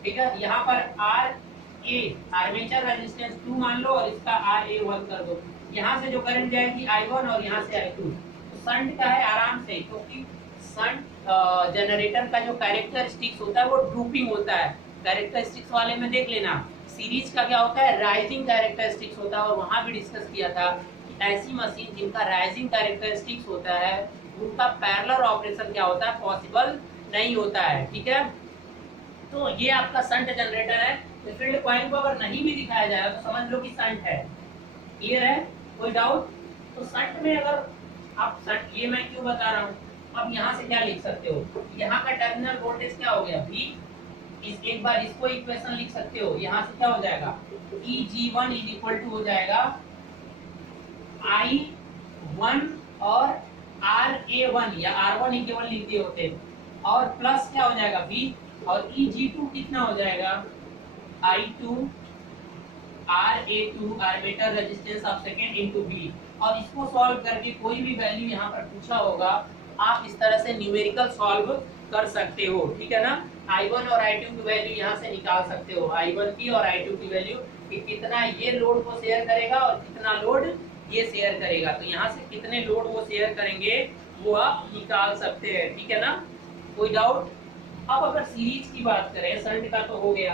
ठीक है। यहाँ पर RA आर्मेचर रेजिस्टेंस 2 मान लो, और इसका RA1 कर दो, यहाँ से जो करंट जाएगी I1 और यहाँ से I2। तो संट का है आराम से, क्योंकि संट जनरेटर का जो कैरेक्टरिस्टिक्स होता है वो ड्रूपिंग होता है। कैरेक्टरिस्टिक्स वाले में देख लेना, सीरीज का क्या होता है, राइजिंग कैरेक्टरिस्टिक्स होता है, और वहां भी डिस्कस किया था कि ऐसी मशीन जिनका राइजिंग कैरेक्टरिस्टिक्स होता है उनका पैरेलल ऑपरेशन क्या होता है, पॉसिबल नहीं होता है, ठीक है। तो ये आपका संट जनरेटर है। तो फील्ड कॉइल को अगर नहीं भी दिखाया जाएगा तो समझ लो कि संट है। क्लियर है, कोई डाउट? तो संट में अगर आप संट, ये मैं क्यों बता रहा हूँ, अब यहाँ से क्या लिख सकते हो, यहाँ का टर्मिनल वोल्टेज क्या हो गया V, इस एक बार इसको इक्वेशन लिख सकते हो, यहाँ से क्या हो जाएगा, Eg1 इज इक्वल टू हो जाएगा I1 और RA1 या R1 ही केवल लिख दिए होते, और प्लस क्या हो जाएगा V, और Eg2 कितना हो जाएगा, I2 RA2 armature resistance of second into V। और इसको सॉल्व करके कोई भी वैल्यू यहाँ पर पूछा होगा, आप इस तरह से न्यूमेरिकल सॉल्व कर सकते हो, ठीक है ना। I1 और I2 की वैल्यू यहाँ से निकाल सकते हो, I1 की और I2 की वैल्यू, कि कितना ये लोड को शेयर करेगा और कितना लोड ये शेयर करेगा। तो यहाँ से कितने लोड वो शेयर करेंगे वो आप निकाल सकते हैं, ठीक है ना, कोई डाउट? अब अगर सीरीज की बात करें, संट का तो हो गया,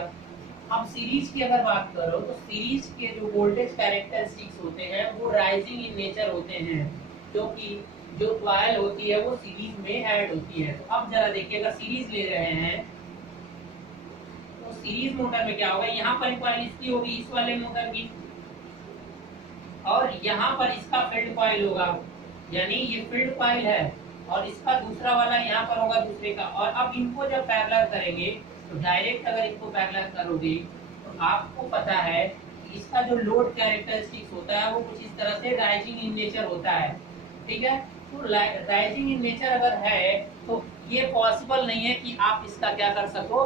अब सीरीज की अगर बात करो तो सीरीज के जो वोल्टेज कैरेक्टरिस्टिक्स होते हैं वो राइजिंग इन नेचर होते हैं, क्योंकि जो कॉइल होती है वो सीरीज में ऐड होती है। तो अब जरा देखिए, अगर सीरीज ले रहे हैं तो सीरीज मोटर में क्या होगा, यहाँ पर कॉइल इसकी होगी इस वाले मोटर की, और यहाँ पर इसका फील्ड कॉइल होगा, यानी ये फील्ड कॉइल है, और इसका दूसरा वाला यहाँ पर होगा दूसरे का। और अब इनको जब पैरेलल करेंगे तो डायरेक्ट अगर इसको पैरेलल करोगे तो आपको पता है कि इसका जो लोड कैरेक्टरिस्टिक्स होता है वो कुछ इस तरह से राइजिंग इन नेचर होता है, ठीक है। तो राइजिंग इन नेचर अगर है तो ये पॉसिबल नहीं है कि आप इसका क्या कर सको,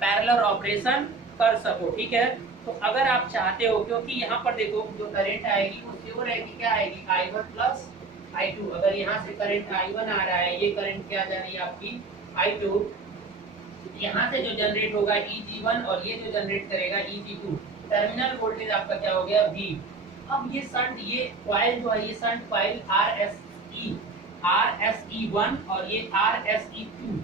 पैरेलल ऑपरेशन कर सको, ठीक है। तो अगर आप चाहते हो, क्योंकि यहाँ पर देखो जो करंट आएगी वो श्योर रहेगी, क्या आएगी, I1 प्लस I2। अगर यहाँ से करंट I1 आ रहा है, ये करंट क्या जा रही है आपकी I2, यहाँ से जो जनरेट होगा Eg1 और ये जो जनरेट करेगा Eg2, टर्मिनल वोल्टेज आपका क्या हो गया V। अब ये संट, ये कॉइल जो है, ये संट कॉइल RSE1 और ये RSE2,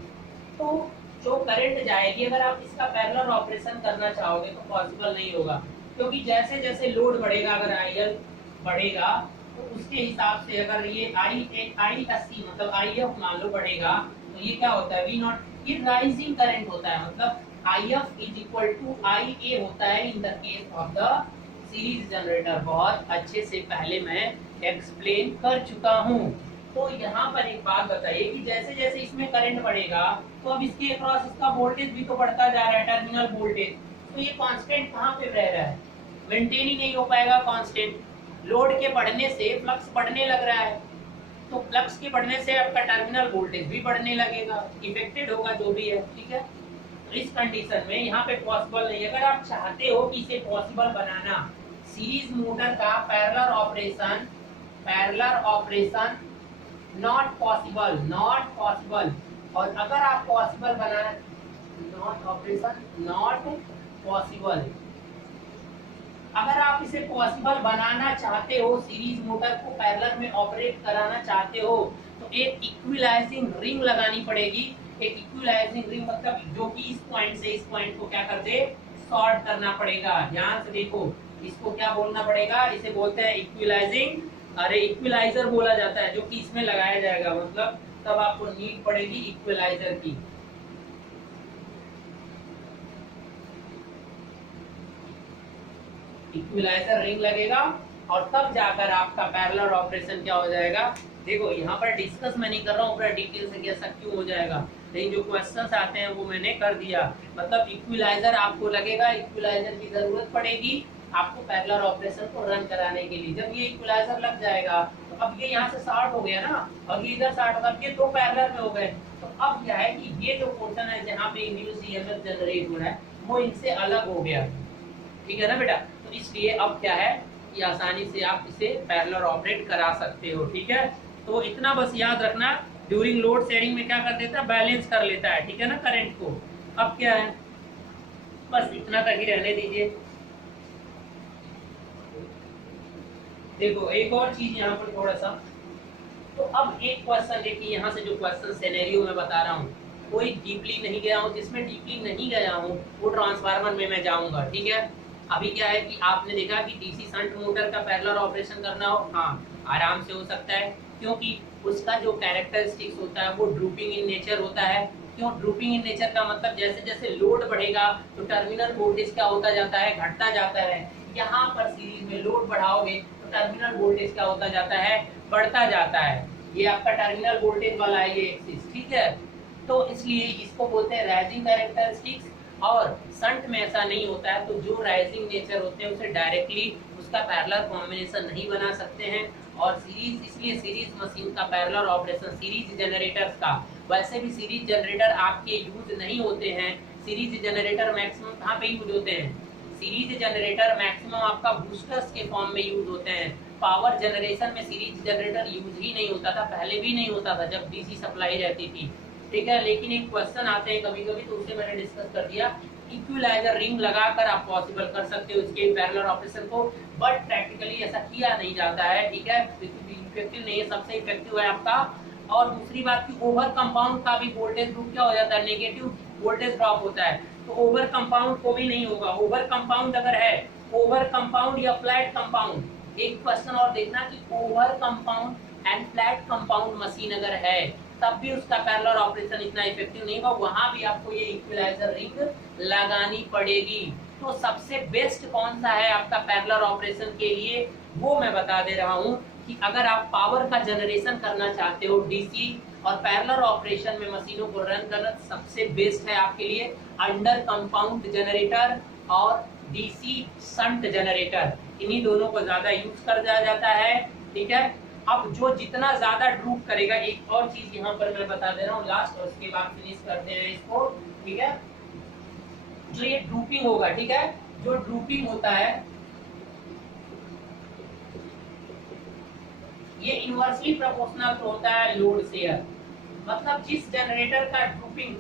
तो जो करंट जाएगी अगर आप इसका पैरेलल ऑपरेशन करना चाहोगे तो पॉसिबल नहीं होगा, क्योंकि जैसे जैसे लोड बढ़ेगा, अगर IL बढ़ेगा तो उसके हिसाब से अगर ये ISC मतलब IF मान लो बढ़ेगा, तो ये क्या होता है, V0, ये राइजिंग करंट होता है, मतलब IF is equal to IA होता है in the case of the series generator. बहुत अच्छे से पहले मैं एक्सप्लेन कर चुका हूँ। तो यहाँ पर एक बात बताइए कि जैसे जैसे इसमें करंट बढ़ेगा तो अब इसके अक्रॉस इसका वोल्टेज भी तो बढ़ता जा रहा है, टर्मिनल वोल्टेज, तो ये कांस्टेंट कहाँ पे रह रहा है, मेंटेन ही नहीं हो पाएगा कांस्टेंट। लोड के बढ़ने से फ्लक्स बढ़ने लग रहा है, तो फ्लक्स के बढ़ने से आपका टर्मिनल वोल्टेज भी बढ़ने लगेगा, इफेक्टेड होगा जो भी है, ठीक है। तो इस कंडीशन में यहाँ पे पॉसिबल नहीं है। अगर आप चाहते हो कि इसे पॉसिबल बनाना, सीरीज मोटर का पैरेलल ऑपरेशन नॉट पॉसिबल, और अगर आप पॉसिबल बनाना, नॉट पॉसिबल, अगर आप इसे पॉसिबल बनाना चाहते हो, सीरीज मोटर को पैरेलल में ऑपरेट कराना चाहते हो, तो एक इक्विलाइजिंग रिंग लगानी पड़ेगी। एक इक्विलाइजिंग रिंग मतलब जो कि इस पॉइंट से इस पॉइंट को क्या कर दे, शॉर्ट करना पड़ेगा। ध्यान से देखो, इसको क्या बोलना पड़ेगा, इसे बोलते हैं इक्विलाइजिंग, अरे इक्विलाइजर बोला जाता है, जो कि इसमें लगाया जाएगा, मतलब तब आपको नीड पड़ेगी इक्विलाइजर की। इक्विलाइजर रिंग लगेगा और तब जाकर आपका पैरेलल ऑपरेशन क्या हो जाएगा। देखो यहाँ पर डिस्कस मैं नहीं कर रहा हूँ पूरा डिटेल से, कैसा क्यों हो जाएगा, लेकिन जो क्वेश्चंस आते हैं वो मैंने कर दिया। मतलब इक्विलाइजर आपको लगेगा, इक्विलाइजर की जरूरत पड़ेगी आपको पैरेलल ऑपरेशन को रन कराने के लिए। जब ये इक्विलाइजर लग जाएगा तो अब ये यहाँ से शॉर्ट हो गया ना, और ये इधर शॉर्ट होगा, ये दो पैरेलल में हो गए। तो अब क्या है कि ये जो पोर्शन है जहाँ पे इंड्यूस ईएमएफ जनरेट हो रहा है वो इनसे अलग हो गया, ठीक है ना बेटा। तो इसलिए अब क्या है कि आसानी से आप इसे पैरेलल ऑपरेट करा सकते हो, ठीक है। तो इतना बस याद रखना, ड्यूरिंग लोड शेयरिंग में क्या कर देता है, बैलेंस कर लेता है, ठीक है ना, करंट को। अब क्या है, बस इतना तक ही रहने दीजिए। देखो एक और चीज यहाँ पर थोड़ा सा, तो अब एक क्वेश्चन देखिए, यहाँ से जो क्वेश्चन सिनेरियो में बता रहा हूँ कोई डीपली नहीं गया हूँ, जिसमें डीपली नहीं गया हूँ वो ट्रांसफार्मर में मैं जाऊंगा, ठीक है। अभी क्या है कि आपने देखा कि डीसी शंट मोटर का पैरेलल ऑपरेशन करना हो, हाँ आराम से हो सकता है, क्योंकि उसका जो कैरेक्टरिस्टिक्स होता है वो ड्रूपिंग इन नेचर होता है। क्यों ड्रूपिंग इन नेचर का मतलब, जैसे जैसे लोड बढ़ेगा तो टर्मिनल वोल्टेज क्या होता जाता है, घटता जाता है। यहाँ पर सीरीज में लोड बढ़ाओगे तो टर्मिनल वोल्टेज क्या होता जाता है, बढ़ता जाता है। ये आपका टर्मिनल वोल्टेज वाला है ये एक्सिस, ठीक है। तो इसलिए इसको बोलते हैं राइजिंग कैरेक्टरिस्टिक्स, और शंट में ऐसा नहीं होता है। तो जो राइजिंग नेचर होते हैं उसे डायरेक्टली उसका पैरेलल कॉम्बिनेशन नहीं बना सकते हैं। और सीरीज, इसलिए सीरीज मशीन का पैरेलल ऑपरेशन, सीरीज जनरेटर्स का, वैसे भी सीरीज जनरेटर आपके यूज नहीं होते हैं। सीरीज जनरेटर मैक्सिमम कहाँ पे यूज होते हैं, सीरीज जनरेटर मैक्सिमम आपका बूस्टर्स के फॉर्म में यूज होते हैं। पावर जनरेशन में सीरीज जनरेटर यूज ही नहीं होता था, पहले भी नहीं होता था जब डीसी सप्लाई रहती थी, ठीक है। लेकिन एक क्वेश्चन आते हैं कभी कभी, तो उसे मैंने डिस्कस कर दिया। इक्विलाइजर रिंग लगाकर आप पॉसिबल कर सकते हो इसके पैरेलल ऑपरेशन को, बट प्रैक्टिकली ऐसा किया नहीं जाता है, ठीक है, इफेक्टिव नहीं है। सबसे इफेक्टिव है आपका, और दूसरी बात की ओवर कंपाउंड का भी वोल्टेज ड्रॉप क्या हो जाता है, नेगेटिव वोल्टेज ड्रॉप होता है। तो ओवर कंपाउंड को भी नहीं होगा। ओवर कंपाउंड अगर है, ओवर कंपाउंड या फ्लैट कंपाउंड, एक क्वेश्चन और देखना कि over compound and flat compound machine अगर है तब भी उसका पैरेलल ऑपरेशन इतना इफेक्टिव नहीं होगा, वहां भी आपको ये इक्विलाइजर रिंग लगानी पड़ेगी। तो सबसे बेस्ट कौन सा है आपका पैरेलल ऑपरेशन के लिए, वो मैं बता दे रहा हूँ कि अगर आप पावर का जनरेशन करना चाहते हो डीसी और पैरेलल ऑपरेशन में मशीनों को रन करना, सबसे बेस्ट है आपके लिए अंडर कंपाउंड जनरेटर और डीसी शंट जनरेटर। इन्हीं दोनों को ज्यादा यूज कर जाता है, ठीक है। अब जो जितना ज्यादा ड्रूप करेगा, एक और चीज यहाँ पर मैं बता दे रहा हूँ लास्ट, और उसके बाद फिनिश करते हैं इसको, ठीक है। जो ये ड्रूपिंग होगा, ठीक है, जो ड्रूपिंग होता है ये इनवर्सली प्रोपोर्शनल होता है लोड शेयर। मतलब जिस जनरेटर का ड्रूपिंग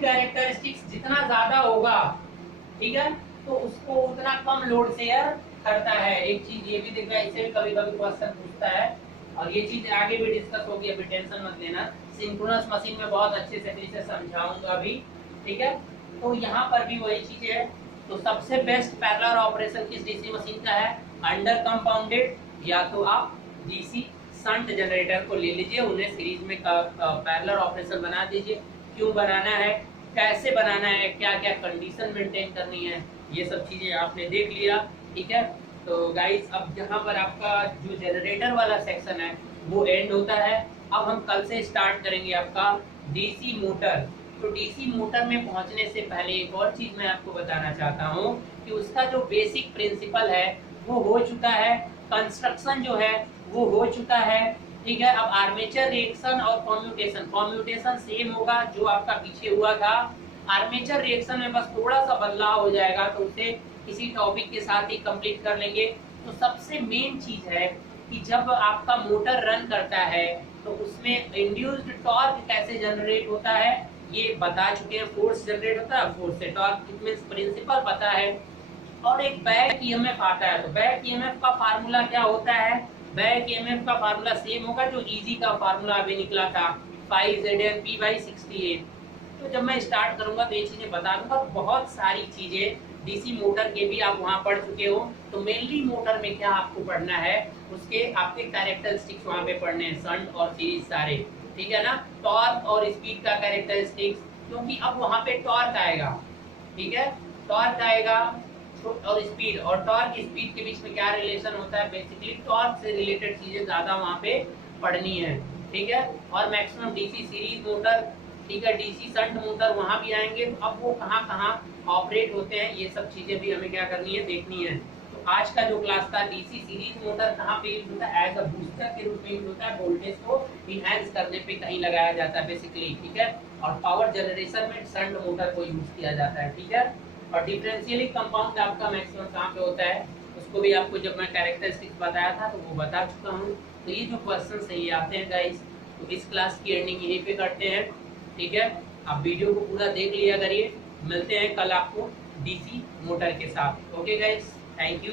कैरेक्टरिस्टिक्स जितना ज्यादा होगा, ठीक है, तो उसको उतना कम लोड शेयर करता है। एक चीज ये भी देखना, इसे भी कभी कभी क्वेश्चन पूछता है, और ये चीज आगे भी डिस्कस होगी, अभी टेंशन मत लेना। सिंक्रोनस मशीन में बहुत अच्छे से फिर से समझाऊंगा अभी, ठीक है। तो यहाँ पर भी वही चीज है। तो सबसे बेस्ट पैरेलल ऑपरेशन किस डीसी मशीन का है, अंडर कंपाउंडेड, या तो आप डीसी शंट जनरेटर को ले लीजिए, उन्हें सीरीज में पैरेलल ऑपरेशन बना दीजिए। क्यों बनाना है, कैसे बनाना है, क्या क्या कंडीशन मेंटेन करनी है, ये सब चीजें आपने देख लिया, ठीक है। तो गाइस अब यहाँ पर आपका जो जनरेटर वाला सेक्शन है वो एंड होता है। अब हम कल से स्टार्ट करेंगे आपका डीसी मोटर। तो डीसी मोटर में पहुंचने से पहले एक और चीज मैं आपको बताना चाहता हूँ कि उसका जो बेसिक प्रिंसिपल है वो हो चुका है, कंस्ट्रक्शन जो है वो हो चुका है, ठीक है। अब आर्मेचर रिएक्शन और कॉम्यूटेशन सेम होगा जो आपका पीछे हुआ था। आर्मेचर रिएक्शन में बस थोड़ा सा बदलाव हो जाएगा, तो उसे किसी टॉपिक के साथ ही कंप्लीट कर लेंगे। तो सबसे मेन चीज है कि जब आपका मोटर रन करता है तो उसमें इंड्यूस्ड टॉर्क कैसे जनरेट होता है ये बता चुके हैं। फोर्स जनरेट होता है, फोर्स से टॉर्क, इट मींस प्रिंसिपल पता है। और एक बैक ईएमएफ आता है, तो बैक ईएमएफ का फार्मूला क्या होता है, बैक ईएमएफ का फार्मूला सेम होगा जो इजी का फार्मूला अभी निकला था, 5ZNP/68। तो जब मैं स्टार्ट करूंगा तो ये चीजें बता दूंगा। बहुत सारी चीजें डीसी मोटर के भी आप वहां पढ़ चुके हो। तो मेनली मोटर में क्या आपको पढ़ना है, उसके आपके कैरेक्टरिस्टिक्स वहां पे पढ़ने हैं, शंट और सीरीज सारे, ठीक है ना। टॉर्क और स्पीड का कैरेक्टरिस्टिक्स, क्योंकि अब वहां पे टॉर्क आएगा, ठीक है, टॉर्क आएगा और स्पीड, और टॉर्क स्पीड के बीच में क्या रिलेशन होता है, बेसिकली टॉर्क से रिलेटेड चीजें ज्यादा वहां पे पढ़नी है, ठीक है। और मैक्सिमम डीसी सीरीज मोटर, ठीक है, डीसी शंट मोटर वहां भी आएंगे। तो अब वो कहाँ कहाँ ऑपरेट होते हैं, ये सब चीजें भी हमें क्या करनी है, देखनी है। तो आज का जो क्लास था, डीसी सीरीज मोटर कहाँ पे यूज होता है, एज अ बूस्टर के रूप में यूज होता है, वोल्टेज को इनहेंस करने पे कहीं लगाया जाता है बेसिकली, ठीक है। और पावर जनरेशन में शंट मोटर को यूज किया जाता है, ठीक है। और डिफरेंशियली कंपाउंड आपका मैक्सिमम कहाँ पे होता है, उसको भी आपको जब मैं कैरेक्टरिस्टिक्स बताया था तो वो बता चुका हूँ। तो ये जो क्वेश्चन सही आते हैं गाइस, तो इस क्लास की एंडिंग यहीं पे करते हैं, ठीक है। आप वीडियो को पूरा देख लिया करिए। मिलते हैं कल आपको डीसी मोटर के साथ। Okay guys, thank you.